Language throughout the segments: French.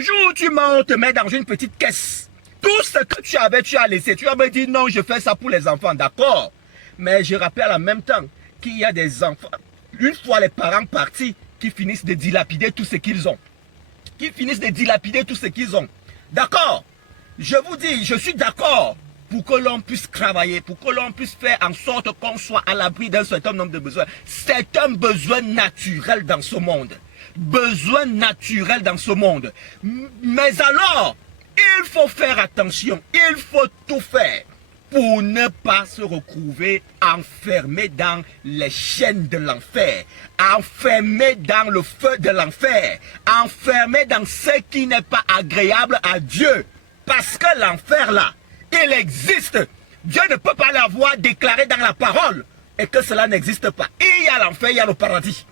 Le jour où tu mens, on te met dans une petite caisse. Tout ce que tu avais, tu as laissé. Tu as me dit non, je fais ça pour les enfants, d'accord. Mais je rappelle en même temps qu'il y a des enfants, une fois les parents partis, qui finissent de dilapider tout ce qu'ils ont. Qui finissent de dilapider tout ce qu'ils ont. D'accord. Je vous dis, je suis d'accord pour que l'on puisse travailler, pour que l'on puisse faire en sorte qu'on soit à l'abri d'un certain nombre de besoins. C'est un besoin naturel dans ce monde. Besoin naturel dans ce monde. Mais alors, il faut faire attention, il faut tout faire pour ne pas se retrouver enfermé dans les chaînes de l'enfer, enfermé dans le feu de l'enfer, enfermé dans ce qui n'est pas agréable à Dieu. Parce que l'enfer là, il existe. Dieu ne peut pas l'avoir déclaré dans la parole et que cela n'existe pas. Il y a l'enfer, il y a le paradis.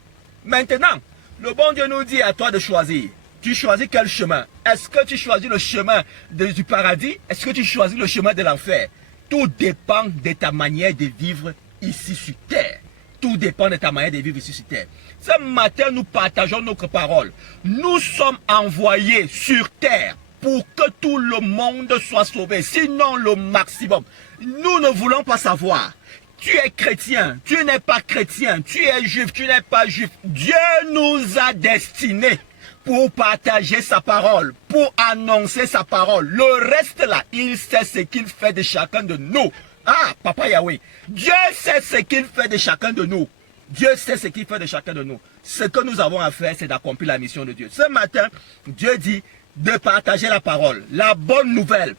Maintenant, le bon Dieu nous dit à toi de choisir. Tu choisis quel chemin? Est-ce que tu choisis le chemin du paradis? Est-ce que tu choisis le chemin de l'enfer? Tout dépend de ta manière de vivre ici sur terre. Tout dépend de ta manière de vivre ici sur terre. Ce matin, nous partageons notre parole. Nous sommes envoyés sur terre pour que tout le monde soit sauvé. Sinon, le maximum. Nous ne voulons pas savoir. Tu es chrétien, tu n'es pas chrétien, tu es juif, tu n'es pas juif. Dieu nous a destinés pour partager sa parole, pour annoncer sa parole. Le reste là, il sait ce qu'il fait de chacun de nous. Ah, Papa Yahweh, Dieu sait ce qu'il fait de chacun de nous. Dieu sait ce qu'il fait de chacun de nous. Ce que nous avons à faire, c'est d'accomplir la mission de Dieu. Ce matin, Dieu dit de partager la parole, la bonne nouvelle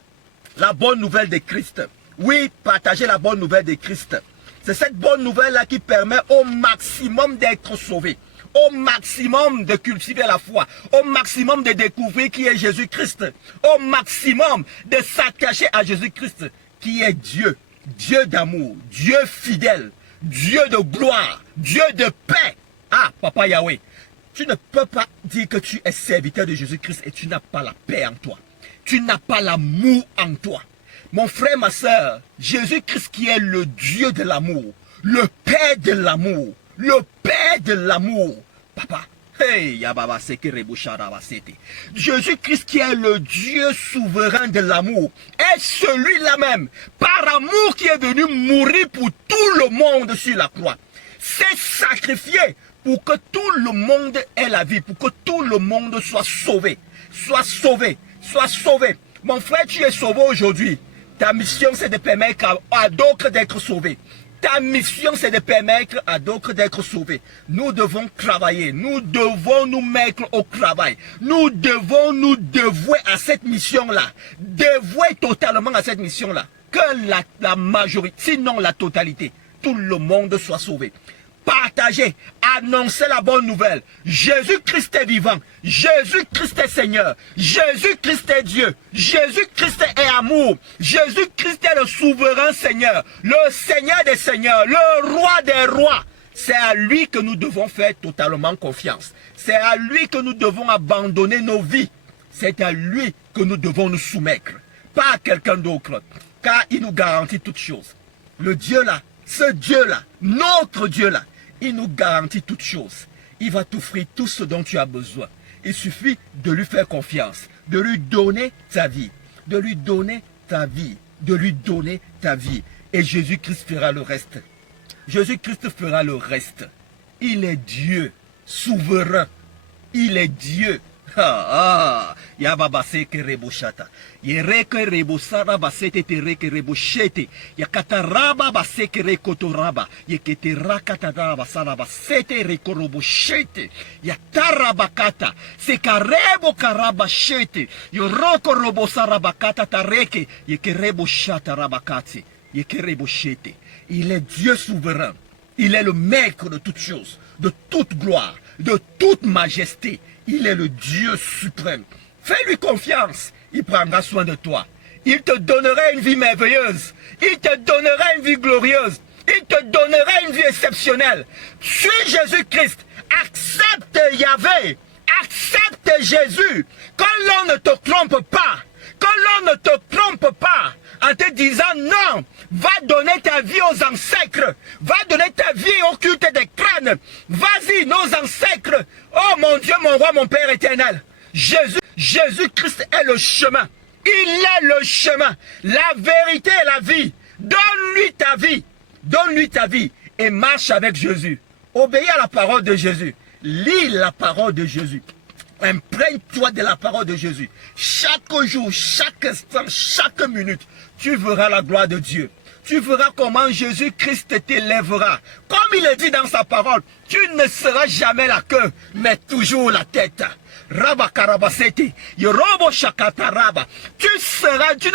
de Christ. Oui, partager la bonne nouvelle de Christ. C'est cette bonne nouvelle-là qui permet au maximum d'être sauvé. Au maximum de cultiver la foi, au maximum de découvrir qui est Jésus-Christ, au maximum de s'attacher à Jésus-Christ, qui est Dieu, Dieu d'amour, Dieu fidèle, Dieu de gloire, Dieu de paix. Ah, Papa Yahweh, tu ne peux pas dire que tu es serviteur de Jésus-Christ et tu n'as pas la paix en toi. Tu n'as pas l'amour en toi. Mon frère, ma soeur, Jésus-Christ qui est le Dieu de l'amour, le Père de l'amour, le Père de l'amour. Papa, hey, Jésus-Christ qui est le Dieu souverain de l'amour, est celui-là même, par amour qui est venu mourir pour tout le monde sur la croix. C'est sacrifié pour que tout le monde ait la vie, pour que tout le monde soit sauvé. Soit sauvé, soit sauvé. Mon frère, tu es sauvé aujourd'hui. Ta mission, c'est de permettre à d'autres d'être sauvés. Ta mission, c'est de permettre à d'autres d'être sauvés. Nous devons travailler. Nous devons nous mettre au travail. Nous devons nous dévouer à cette mission-là. Dévouer totalement à cette mission-là. Que la majorité, sinon la totalité, tout le monde soit sauvé. Partager, annoncer la bonne nouvelle. Jésus-Christ est vivant. Jésus-Christ est Seigneur. Jésus-Christ est Dieu. Jésus-Christ est amour. Jésus-Christ est le souverain Seigneur. Le Seigneur des Seigneurs. Le Roi des Rois. C'est à lui que nous devons faire totalement confiance. C'est à lui que nous devons abandonner nos vies. C'est à lui que nous devons nous soumettre. Pas à quelqu'un d'autre. Car il nous garantit toutes choses. Le Dieu là, ce Dieu-là, notre Dieu-là, il nous garantit toutes choses. Il va t'offrir tout ce dont tu as besoin. Il suffit de lui faire confiance, de lui donner ta vie, de lui donner ta vie, de lui donner ta vie. Et Jésus-Christ fera le reste. Jésus-Christ fera le reste. Il est Dieu, souverain. Il est Dieu. Yababa seke reboshata. Yereke rebosara basete tereke reboshete. Yakataraba baseke rekotoraba. Yeketerakata basara basete rekoroboshete. Yatarabakata. Sekarebo karabashete. Yoroko robosara bakata tareke. Yekereboshata rabakati. Yekereboshete. Il est Dieu souverain. Il est le maître de toutes choses, de toute gloire, de toute majesté. Il est le Dieu suprême. Fais-lui confiance. Il prendra soin de toi. Il te donnera une vie merveilleuse. Il te donnera une vie glorieuse. Il te donnera une vie exceptionnelle. Suis Jésus-Christ. Accepte Yahvé. Accepte Jésus. Que l'on ne te trompe pas. Que l'on ne te trompe pas en te disant non, va donner ta vie aux ancêtres, va donner ta vie au culte des crânes, vas-y nos ancêtres, oh mon Dieu, mon roi, mon Père éternel, Jésus, Jésus-Christ est le chemin. Il est le chemin, la vérité et la vie. Donne-lui ta vie. Donne-lui ta vie et marche avec Jésus. Obéis à la parole de Jésus. Lis la parole de Jésus. Imprègne-toi de la parole de Jésus. Chaque jour, chaque instant, chaque minute, tu verras la gloire de Dieu. Tu verras comment Jésus-Christ t'élèvera. Comme il est dit dans sa parole, tu ne seras jamais la queue, mais toujours la tête. Rabba karabasete, yorobo shakataraba. Tu ne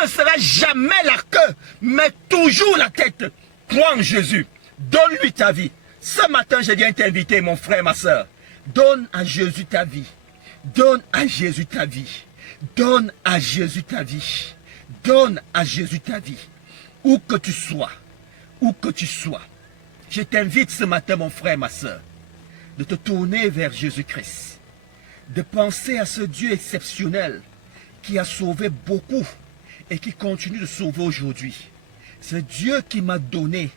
seras jamais la queue, mais toujours la tête. Crois en Jésus. Donne-lui ta vie. Ce matin, je viens t'inviter, mon frère, ma soeur. Donne à Jésus ta vie. Donne à Jésus ta vie. Donne à Jésus ta vie. Donne à Jésus ta vie. Où que tu sois, où que tu sois, je t'invite ce matin, mon frère, ma soeur, de te tourner vers Jésus-Christ, de penser à ce Dieu exceptionnel qui a sauvé beaucoup et qui continue de sauver aujourd'hui. Ce Dieu qui m'a donné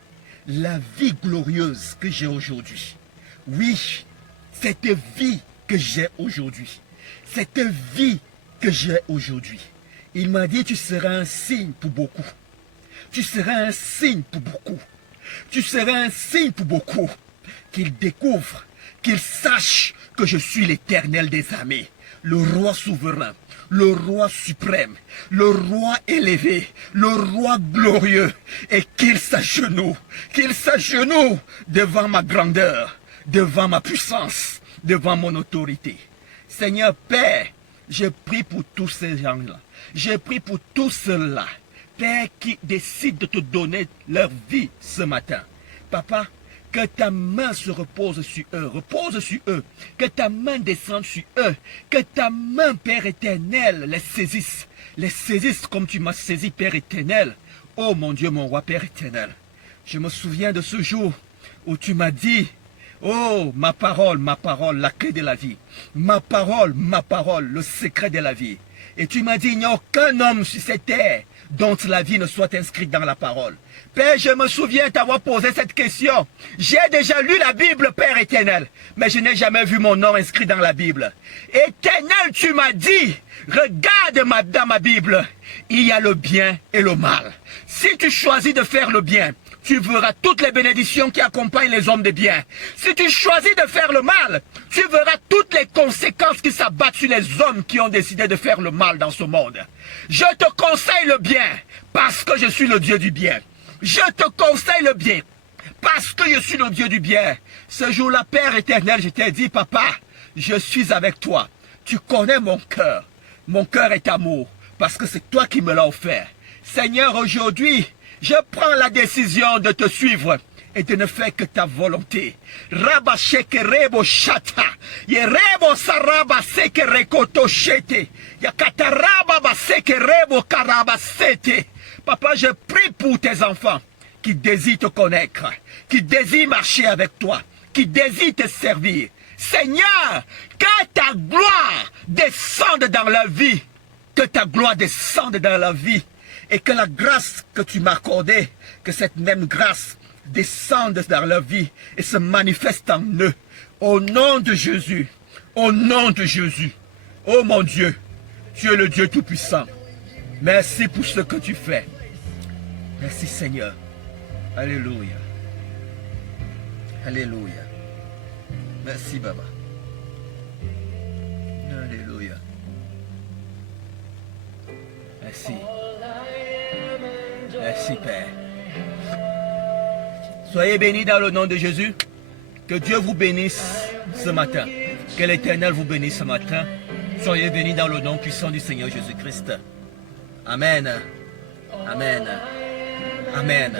la vie glorieuse que j'ai aujourd'hui. Oui, cette vie que j'ai aujourd'hui. Cette vie que j'ai aujourd'hui. Il m'a dit, tu seras un signe pour beaucoup. Tu seras un signe pour beaucoup. Tu seras un signe pour beaucoup. Qu'ils découvrent, qu'ils sachent que je suis l'Éternel des armées, le roi souverain, le roi suprême, le roi élevé, le roi glorieux, et qu'ils s'agenouillent devant ma grandeur, devant ma puissance, devant mon autorité. Seigneur Père, je prie pour tous ces gens-là. Je prie pour tous ceux-là, Père, qui décident de te donner leur vie ce matin. Papa, que ta main se repose sur eux, que ta main descende sur eux, que ta main, Père éternel, les saisisse comme tu m'as saisi, Père éternel. Oh mon Dieu, mon roi, Père éternel, je me souviens de ce jour où tu m'as dit, oh, ma parole, la clé de la vie, ma parole, le secret de la vie. Et tu m'as dit, il n'y a aucun homme sur cette terre dont la vie ne soit inscrite dans la parole. Père, je me souviens t'avoir posé cette question. J'ai déjà lu la Bible, Père éternel, mais je n'ai jamais vu mon nom inscrit dans la Bible. Éternel, tu m'as dit, regarde dans ma Bible, il y a le bien et le mal. Si tu choisis de faire le bien, tu verras toutes les bénédictions qui accompagnent les hommes de bien. Si tu choisis de faire le mal, tu verras toutes les conséquences qui s'abattent sur les hommes qui ont décidé de faire le mal dans ce monde. Je te conseille le bien, parce que je suis le Dieu du bien. Je te conseille le bien, parce que je suis le Dieu du bien. Ce jour-là, Père éternel, je t'ai dit, papa, je suis avec toi. Tu connais mon cœur. Mon cœur est amour, parce que c'est toi qui me l'as offert. Seigneur, aujourd'hui, je prends la décision de te suivre et de ne faire que ta volonté. Rabba sheke rebo shata. Ye rebo saraba seke rekoto shete. Yakataraba ba seke rebo karaba sete. Papa, je prie pour tes enfants qui désirent te connaître, qui désirent marcher avec toi, qui désirent te servir. Seigneur, que ta gloire descende dans la vie. Que ta gloire descende dans la vie. Et que la grâce que tu m'as accordée, que cette même grâce descende dans leur vie et se manifeste en eux. Au nom de Jésus, au nom de Jésus. Oh mon Dieu, tu es le Dieu Tout-Puissant. Merci pour ce que tu fais. Merci Seigneur. Alléluia. Alléluia. Merci Baba. Alléluia. Merci. Merci Père. Soyez bénis dans le nom de Jésus. Que Dieu vous bénisse ce matin. Que l'Éternel vous bénisse ce matin. Soyez bénis dans le nom puissant du Seigneur Jésus-Christ. Amen. Amen. Amen.